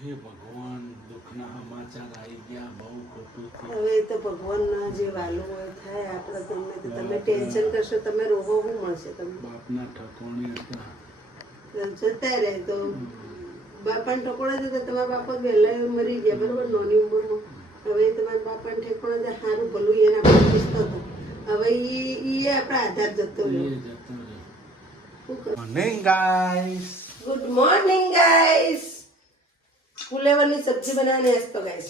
હે ભગવાન દુઃખના સમાચાર આવી ગયા બહુ ખોટું હવે તો ભગવાન ના જે વાલું હોય થાય આપણે તમને તો તમે ટેન્શન કરશો તમે રોગો શું મળશે તમને. બાપના ઠકોણે હતા. જતા રહે તો બાપાને ઠકોણે તો તમારા બાપા વહેલા મરી ગયા બરોબર? નાની ઉંમરમાં. હવે તમારા બાપાને ઠેકોણે તો સારું ભલું એના કિસ્તો હતો. હવે એ એ આપણા આધાર જતો રહ્યો. કરું? Morning guys good morning guys ફુલેવરની સબ્જી બનાવવાની નાસ્તો ગાઈસ.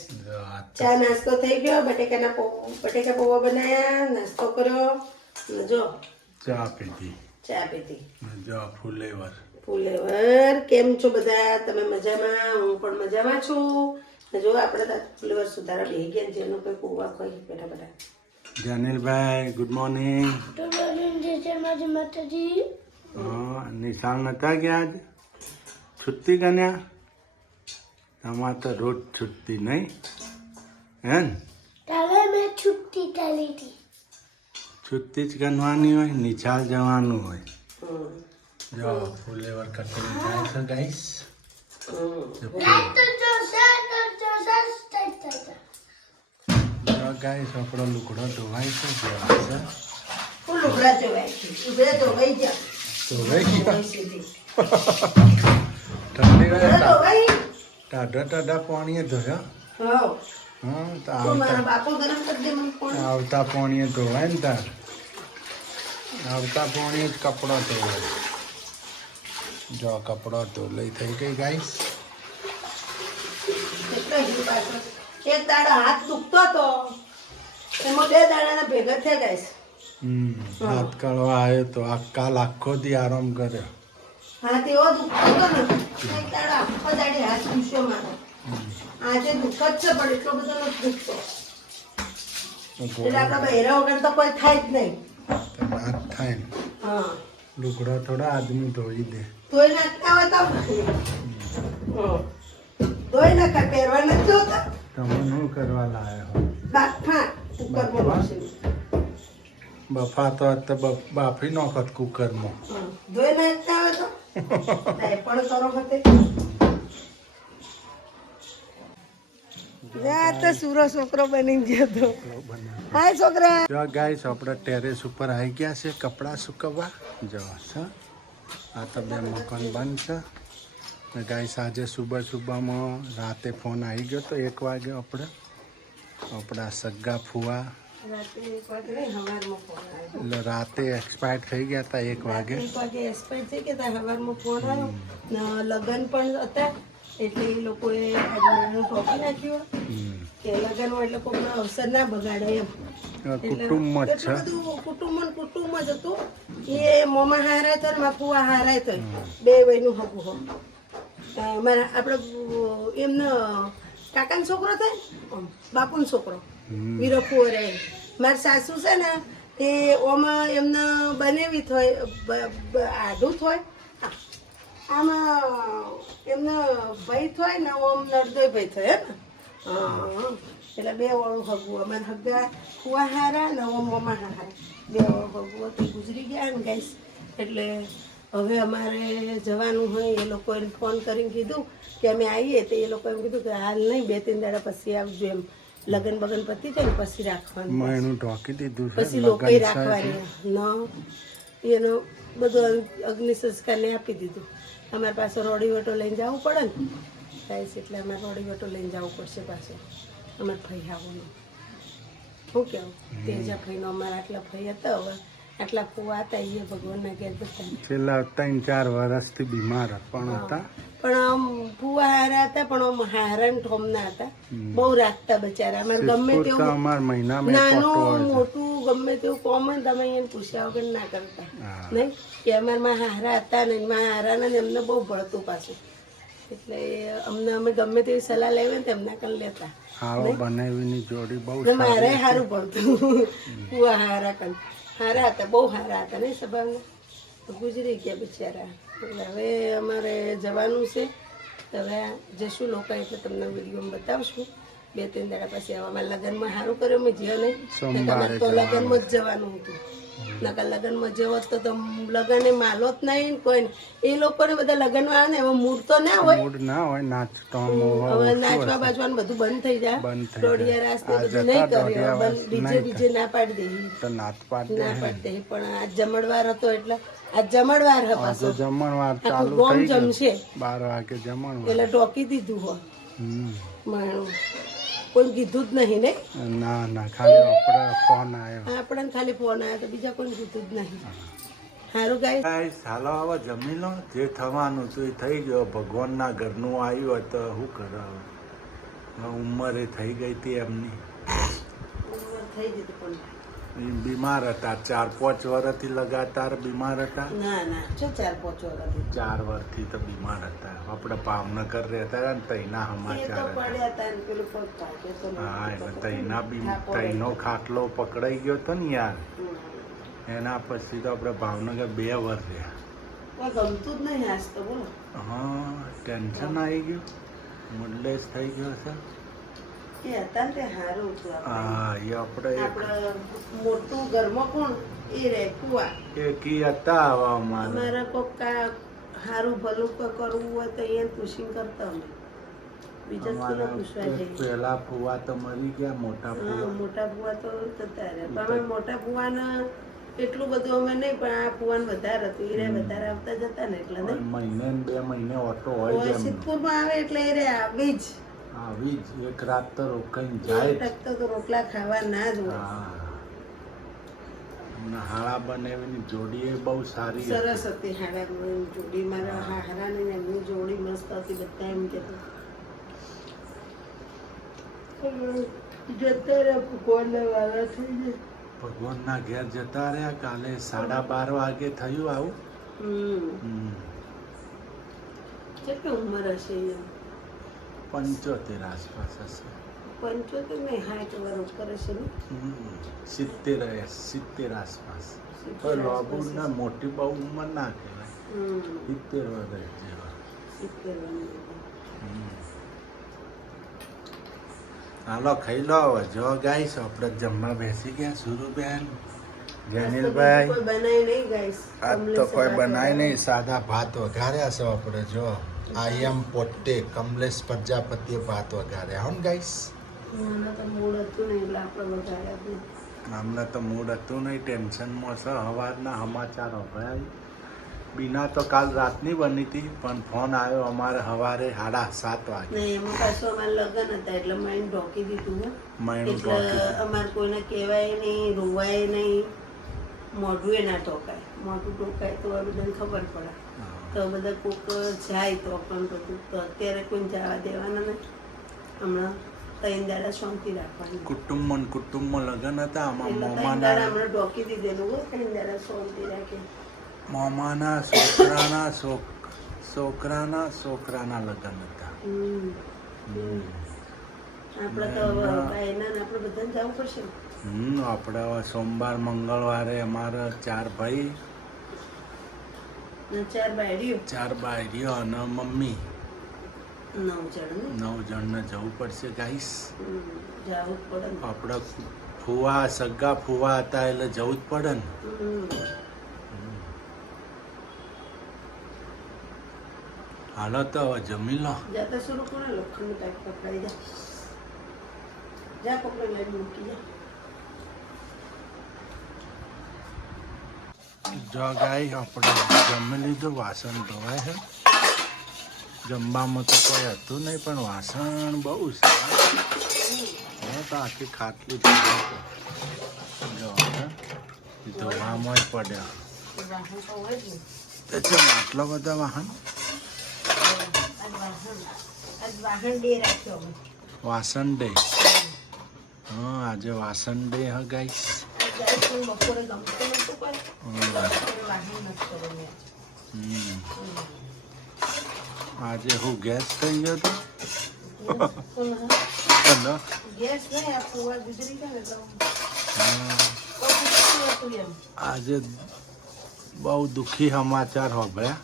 ચા નાસ્તો થઈ ગયો બટેકાના પૌ બટેકા પૌવા બનાવ્યા નાસ્તો કર્યો અને જો. ચા પીધી. ચા પીધી. જો ફુલેવર ફુલેવર કેમ છો બધા? તમે મજામાં? હું પણ મજામાં છું. ને જો આપણે ફુલેવર સુધારા બેહી ગયા જેનું કોઈ પૌવા ખોઈ બેઠા બધા જનીલભાઈ ગુડ મોર્નિંગ માતાજી. હા નિશાળ નતા ગયા આજ? છુટ્ટી કન્યા તમારે તો રોજ છૂટતી નહીં. હે ને તારે મેં છુટ્ટી કરી હતી છુટ્ટી જ ગણવાની હોય નિશાળ જવાનું હોય. જો ફુલેવર કટિંગ થાય છે ગાઈસ ગાઈસ આપણો લુગડો ધોવાય છે ઉભરા જોવાય છે? ઉભરા ધોવાઈ ગયા? ધોવાઈ ગયા ઠંડી ટાઢા ટાઢા પાણીએ ધોયા. આવતા પાણીએ ધોવાય ને તાર. આવતા પાણીએ જ કપડાં ધોવાય. જો કપડાં ધો લઈ થઈ ગઈ ગાઈસ એક દાડો હાથ દુખતો હતો એમાં બે દાડાના ભેગા થયા ગાઈસ હમ હાથ કાઢવા આવ્યો તો આ કાલ આખો દી આરામ કર્યો. હાથ એવો દુખતો હતો ને એક દાડો આખો દાડી હાથ દુખ્યો મારો. આજે દુઃખ જ છે પણ એટલો બધો નથી દુખતો. એટલે આપણા બહેરા વગર તો કોઈ થાય જ નહીં. થાય હા. લુગડો થોડા આદમી ધોઈ દે. ધોઈ નાખતા હોય તો ધોઈ નાખા પહેરવા નથી જોતા? તમે શું કરવા લાયા હો? બાફા કુકરમાં બફા? તો બાફી નાખત કુકરમાં. ધોઈ નાખતા હોય તો? સુરો છોકરો બની ગયો તો હાય છોકરા જો ગાઈસ આપણે ટેરેસ ઉપર આવી ગયા છે કપડાં સુકવવા જો છે આ તો બે મકાન બંધ છે ને ગાઈસ આજે સુબહ સુબહમાં રાતે ફોન આવી ગયો તો એક વાગે આપણે આપણા સગ્ગા ફુવા એટલે રાતે એક્સપાયર થઈ ગયા હતા એક વાગે. એક વાગે એક્સપાયર થઈ ગયા હતા સવારમાં ફોન આવ્યો. લગ્ન પણ હતા એટલે એ લોકોએ આજનું ટોપી નાખ્યું. કે લગ્નમાં એટલે કોઈનો અવસર ના બગાડે એમ. કુટુંબ જ છે. બધું કુટુંબ ને કુટુંબ જ હતું. એ મોમાં હારાય તો ને ફુવા હારાય તો. બે વયનું હકું હો. મારા આપણે એમનો કાકાનો છોકરો થાય બાપુનો છોકરો. વીરો રહે મારા સાસુ છે ને તે ઓમાં એમને બનેવી થોય આડું થોય. આમાં એમનો ભાઈ થોય ને ઓમ નરદોય ભાઈ થાય ને એટલે બે વાળું હગવું અમારે હગા કુવા હારા ને ઓમ ઓમા હારા. બે વાળું હગવું હતું ગુજરી ગયા ને ગાઈસ. એટલે હવે અમારે જવાનું હોય, એ લોકોએ ફોન કરીને કીધું કે અમે આવીએ તો એ લોકો એમ કીધું કે હાલ નહીં બે ત્રણ દાડા પછી આવજો એમ. લગન બગન પતી જાય ને પછી રાખવાનું. ઢોકી દીધું છે પછી લોકો છે. રાખવાની. ન એનો બધો અગ્નિ સંસ્કારને આપી દીધું. અમારે પાસે રોડી વટો લઈને જવું પડે ને ગાઈસ એટલે અમારે રોડી વટો લઈને જવું પડશે પાછો. અમારે ફઈ આવવાનું શું કેવું તેજા ફઈનો અમારા આટલા ફઈ હતા હવે આટલા ફુવા હતા એ ભગવાનના ઘેર બધા. છેલ્લા ત્રણ ચાર વર્ષથી બીમાર પણ હતા. પણ આમ ફુવા હારા હતા પણ આમ હારા ને ઠોમના હતા. બહુ રાખતા બચારા. અમારે ગમે તેવું અમાર નાનું મોટું ગમે તેવું કોમન તમે એને પૂછ્યા વગર ના કરતા. નહીં? કે અમારમાં હારા હતા ને માં હારા ને એમને બહુ ભળતું પાછું. એટલે અમને અમે ગમે તેવી સલાહ લેવી ને તેમના એમના કન લેતા. આવો બનાવીની જોડી બહુ મારે સારું પડતું કુવા હારા કન. હારા હતા બહુ સારા હતા નહીં સભાના ગુજરી ગયા બિચારા. હવે અમારે જવાનું છે. હવે જશું લોકો એટલે તમને વિડીયોમાં બતાવશું. બે ત્રણ દાડા પછી અમારે લગ્નમાં સારું કર્યું મેં જ્યાં નહીં. તો લગ્નમાં જ જવાનું હતું. નકર લગ્નમાં જેવો તો તો લગ્ન માલો જ નહીં ને કોઈ. એ લોકોને બધા લગ્ન વાળા ને હવે મૂડ તો ના હોય. મૂડ ના હોય નાચતો હવે નાચવા બાજવાનું બધું બંધ થઈ જાય. દોઢિયા રાસ ને બધું નહીં કરે. ડીજે બીજે ના પાડી દે. તો નાચ પાડ ના પાડી દે. પણ આ જમણવાર હતો એટલે આ જમણવાર હતો પાછો. આજે જમણવાર ચાલુ થઈ ગયું. જમશે. બાર વાગે જમણવાર. એટલે ટોકી દીધું હોય હમ. માણું. કોઈ કીધું જ નહીં ને. ના ના ખાલી આપણે ફોન આવ્યો. આપણને ખાલી ફોન આવ્યો તો બીજા કોઈ કીધું જ નહીં. સારું ગાય ગાઈસ. હાલો હવે જમી લો. જે થવાનું હતું એ થઈ ગયો. ભગવાનના ઘરનું આવ્યું હોય તો શું કરાવે? ઉંમરે થઈ ગઈ હતી એમની. થઈ ગઈ પણ. બીમાર હતા. ચાર પાંચ વર્ષથી લગાતાર બીમાર હતા. ના ના. છો ચાર પાંચ વર્ષથી ચાર વર્ષથી તો બીમાર હતા. આપણે ભાવનગર રહેતા હતા ને તૈના સમાચાર. હા એટલે તૈના થાકો ખાટલો પકડાઈ ગયો હતો ને યાર. એના પછી તો આપણે ભાવનગર બે વર્ષ રહ્યા. ગમતું જ નહીં હા ટેન્શન આવી ગયું. મુડલેસ થઈ ગયો છે. એ હતા ને તે સારું હતું હા એ આપણે આપણે મોટું ઘરમાં કોણ? એ રહે કુવા એકી હતા આવા અમારા. કોક કા સારું ભલું કરવું હોય તો અહીંયા પુશિંગ કરતા અમે બીજા કોને અમારા પૂછવા એક જઈએ. પહેલા ફુવા તો મરી ગયા મોટા ફુવા મોટા ભુવા તો જતા રહ્યા. પણ મોટા ભુવાના એટલું બધું અમે નહીં પણ આ ફુવાન વધારે હતું. એ રે વધારે આવતા જતા ને એટલે મહિને બે મહિને ઓટો હોય. સિદ્ધપુરમાં આવે એટલે એ રે આવી જ આવી જ એક રાત તો રોકાઈ જાય એક તો રોટલા ખાવા ના જ હોય. હાળા બનાવીની જોડી એ બહુ સારી સરસ હતી હાડા જોડી. મારા હારાની એમની જોડી મસ્ત હતી બધા એમ કહેતા. જતા રહ્યા ભગવાનના વાલા થઈ જાય ભગવાનના ઘેર જતા રહ્યા. કાલે સાડા બાર વાગે થયું આવું. હમ. કેટલી ઉંમર હશે એમ? પંચોતેર આસપાસ હશે. પંચોતેર ને સાઠ વર્ષ ને? સિત્તેર સિત્તેર આસપાસ. સિત્તેર તો ના મોટી બહુ ઉંમર ના કહેવાય. સિત્તેર વગર જેવા. હાલો ખાઈ લો જો ગાઈશ આપણે જમવા બેસી ગયા. સુરુબેન ગાઈસ આજ તો કોઈ બનાય નહીં. સાદા ભાત વઘાર્યા છે આપણે જો. આઈ એમ પોતે કમલેશ પ્રજાપતિએ ભાત વગાડ્યા હમ ને ગાઈસ હમણાં તો મૂડ હતું નહીં એટલે આપણે વગાડ્યા તો મૂડ હતું નહીં ટેન્શનમાં છે. સવારના સમાચાર સંભળાય બીના તો કાલ રાતની બની હતી પણ ફોન આવ્યો અમારે સવારે સાડા સાત વાગે. એમાં પાછું અમારે લગ્ન હતા એટલે મેં ઢોકી દીધું મૈન અમારે કોઈને કહેવાય નહીં રોવાય નહીં. મોઢું એ ના ટોકાય. મોઢું ટોકાય તો આ બધાને ખબર પડે. તો બધા કોક જાય તો પણ બધું તો અત્યારે કોઈ જવા દેવાના નહીં. હમણાં ત્રણ દાડા શાંતિ રાખવાની. કુટુંબમાં કુટુંબમાં લગ્ન હતા મોમાના હમણાં ઢોકી દીધેલું હો ત્રણ દાડા શાંતિ રાખે. મોમાના છોકરાના છોક- છોકરાના છોકરાના લગ્ન હતા. આપણે તો એના ને આપણે બધાને જવું પડશે. હમ આપણે સોમવાર મંગળવારે અમારા ચાર ભાઈ ચાર ચાર અને મમ્મી. નવ જણને. જવું પડશે ગાઈસ. આપણે ફુવા સગા ફુવા હતા એટલે જવું જ પડે ને. હાલો તો હવે જમી લો. જાતા શરૂ કરો લોખંડનું ટાઈપ પકડાઈ જા. જા પકડી લઈને મૂકી જા. જો ગાય આપણે જમી લીધું વાસણ ધોવાય છે. જમવામાં તો કોઈ હતું નહીં પણ વાસણ બહુ છે. તો આખી ખાટલી જો ધોવામાં પડ્યા. તો આટલા બધા વાહન? વાસણ ડે. હા આજે વાસણ ડે હા પણ આજે હું ગેસ થઈ ગયો હતો તો આજે બહુ દુઃખી સમાચાર સાંભળ્યા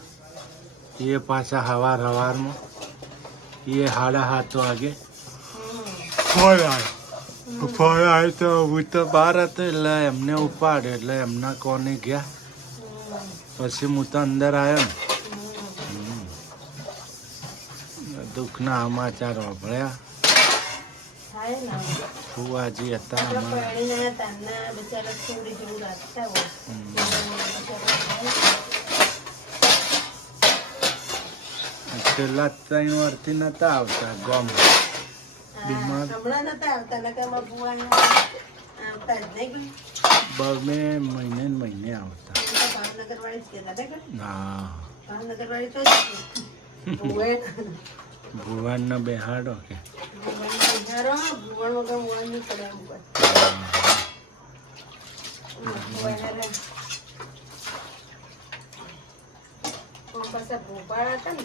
એ પાછા હવાર હવારમાં. એ હાડા સાત વાગે. કોઈ આવ્યો ફળ આવ્યો તો હું તો બહાર હતો એટલે એમને ઉપાડ્યો એટલે એમના કોને ગયા. પછી હું તો અંદર આવ્યો દુઃખના સમાચાર હવે. ફુવાજી હતા છેલ્લા ત્રણ વર્ષથી નતા આવતા ગામ હા, બીમાર. બમે મહિને મહિને આવતા. ના. ભુવન ભુવાનને બેહાડો કે? ભોપાળ હતા ને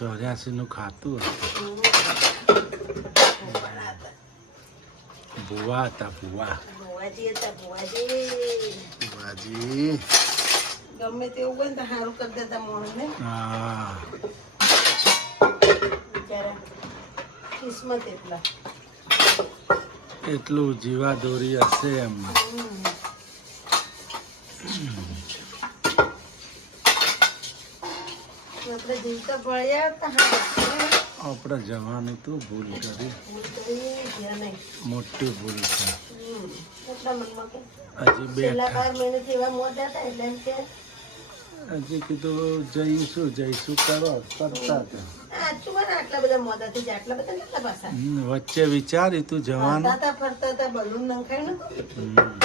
ચોર્યાસી નું ખાતું ભુવા હતા ભુવા. ભુવાજી ગમે તેવું હોય તો સારું કરી દેતા મોણને હા. બિચારા કિસ્મત એટલા. એટલું જીવા દોરી હશે એમ હમ. આપણે જવાનું તો ભૂલ કરી. ગયા મોટી ભૂલ છે. હજી બે હજી કીધું જઈશું જઈશું કરો કરતા વચ્ચે વિચારી તું જવાનું. ફરતા હતા બલૂન નંખાય ને? હમ.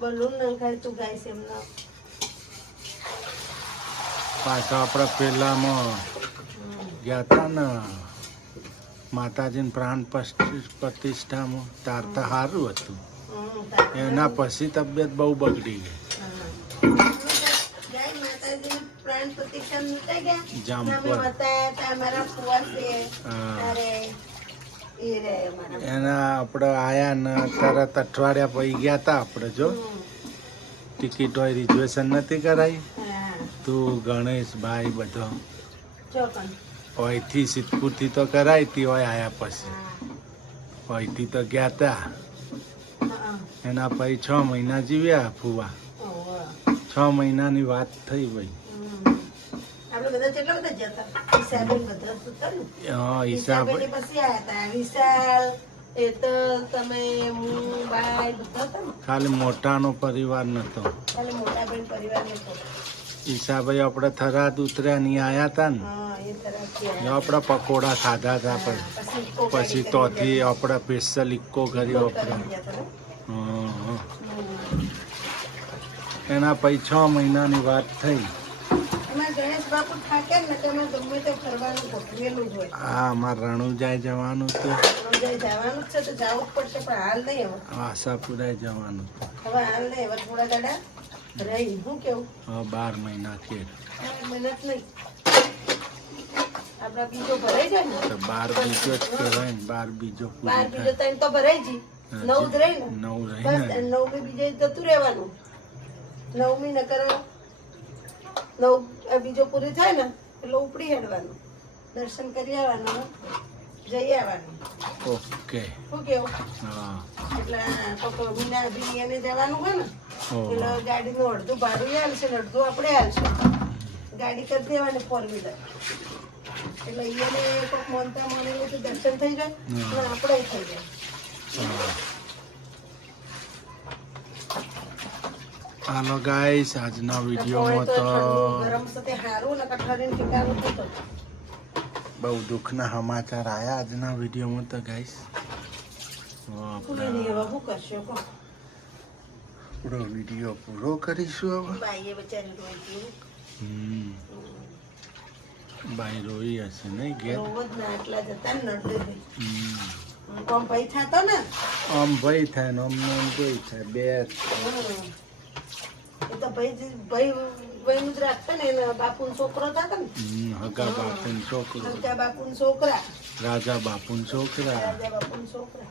બલૂન નંખાય તું ગાઈશ એમનો. પાછા આપણે પહેલામાં ગયા હતા ને માતાજીને પ્રાણ પ્રતિષ્ઠામાં. તાર તો સારું હતું. એના પછી તબિયત બહુ બગડી ગઈ. જામપર. એના આપણે આયા ને તરત અઠવાડિયા પછી ગયા હતા આપણે જો. ટિકિટ હોય રિઝર્વેશન નથી કરાવી હા તું ગણેશભાઈ બધો. અહીંથી સિદ્ધપુરથી તો કરાવી હોય આયા પછી. અહીંથી તો ગયા હતા એના પછી છ મહિના જીવ્યા ફુવા. છ મહિનાની વાત થઈ ભાઈ જતા હા હિસાબ ખાલી મોટાનો પરિવાર નતો. ખાલી મોટા પરિવાર નતો. હિસાબે આપણે થરાદ ઉતર્યા ની આયા હતા ને. હા. આપણે પકોડા ખાધા હતા પણ. પછી તોથી આપણે સ્પેશિયલ ઇક્કો કર્યો આપણે. હં, હં. એના પછી છ મહિનાની વાત થઈ. આ અમારે રણુજાય જવાનું તો આશાપુરાય જવાનું હવે હાલ નહીં હવે થોડા દાડા રહી હું કેવું? હવે બાર મહિના કે મહેનત નહીં. આપડા બીજો ભરાઈ જાય ને? બાર બીજો જ કહેવાય ને બાર બીજો બાર પૂરો બીજો ત્રણ તો ભરાઈ જી નવ જ રહી ને. નવ રહી ને. નવમી બીજે જતું રહેવાનું. નવમી ન કરો. નવ બીજો પૂરી થાય ને એટલે ઉપડી હેડવાનું. દર્શન કરી આવવાનું જઈ આવવાનું. ઓકે. શું કેવું? હા. એટલે કોક મીના એને જવાનું હોય ને. એટલે ગાડીનું અડધું ભાડું હાલશે ને અડધું આપણે હાલશે. ગાડી કરી દેવાની ફોર વ્હીલર એટલે એને કોઈક મોનતા દર્શન થઈ જાય અને આપણે થઈ જાય. હાલો ગાઈસ આજના વિડીયોમાં તો ગરમ સાથે હારું ને કઠારીને ઠેકાણું થતો. બહુ દુઃખના સમાચાર આયા આજના વિડીયોમાં તો ગાઈસ પૂરી નહીં હવે શું કરશો કહો આપણો વીડિયો પૂરો કરીશું. બાઈ રોઈ હશે નહીં ઘેર? આટલા જતા ને નડદે ભાઈ હમ. કોમ ભાઈ થતો ને? આમ ભાઈ થાય ને આમ આમ જોઈ થાય બે. એ તો ભાઈ ભાઈ ભાઈ જ રાખતા ને એના બાપુનો છોકરો થતા ને. હગા બાપુન છોકરો. ખર્ચા બાપુનો છોકરા. રાજા બાપુન છોકરા. રાજા બાપુના છોકરા.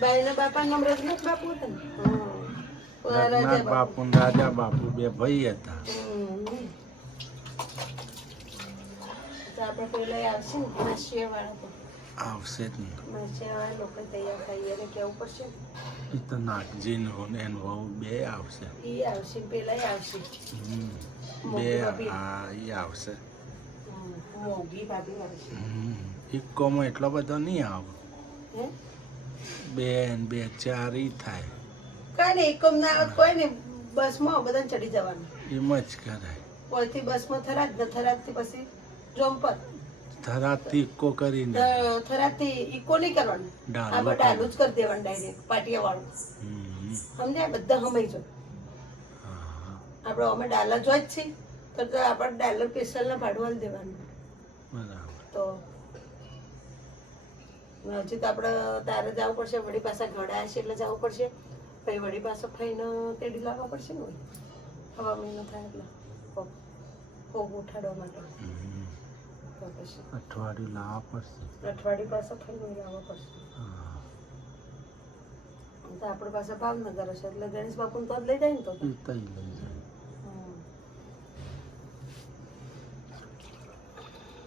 બાઈના બાપાનું નામ બાપુ હતા ને? રાજા બાપુ બાપુ રાજા બાપુ બે ભાઈ હતા. આપણે પેલા આવશે ને? નાસિયા વાળા આવશે જ નહીં માસે લોકો તૈયાર થઈ એને કેવું પડશે? એ તો નાગજીન ને એન વહુ બે આવશે. એ આવશે પેલા આવશે. હમ. બે હા એ આવશે. મોગી ભાભી આવશે. એટલો બધો નહીં આવે હે? બે ને બે ચાર થાય. કઈ નહીં એકમ ના આવત કોઈ નહીં બસમાં બધા ચડી જવાનું. એમ જ કરાય. ઓયથી બસમાં થરાદ ને થરાદથી પછી જોમપર. ધરાથી ઇકો કરીને. થરાદથી ઈકો નહીં કરવાનું. ડાલુ આપણે ડાલું જ કરી દેવાનું ડાયરેક્ટ પાટિયા વાળું સમજાય? બધા હમાઈ જો. આપણે અમે ડાલા જોઈ જ છીએ. તો આપણે ડાલર પેશલ ભાડું આલી દેવાનું બરાબર તો હજી તો આપણે તારે જવું પડશે વળી પાછા ઘડા હશે એટલે જવું પડશે. પછી વળી પાછો ફઈને તેડી લાવવા પડશે ને. હવા મહિનો થાય એટલે. કોક કોક ઉઠાડવા માટે. અઠવાડિયું લાવવા પડશે. અઠવાડિયે પાછો ફઈને લાવવા પડશે. હા. તો આપણે પાસે ભાવનગર હશે એટલે ગણેશ બાપુ તો લઈ જાય ને તો લઈ જાય.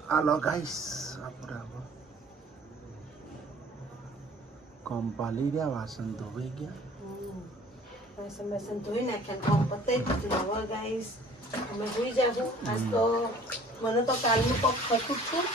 હાલો ગાઈસ આપણે હવે કંપાલી રહ્યા વાસણ ધોવાઈ ગયા. વાસણ બાસણ ધોઈ નાખ્યા કામ પતાઈ દીધું હવે ગાઈસ અમે જોઈ જાશું આજ તો મને તો કાલનું પગ થતું જ હતું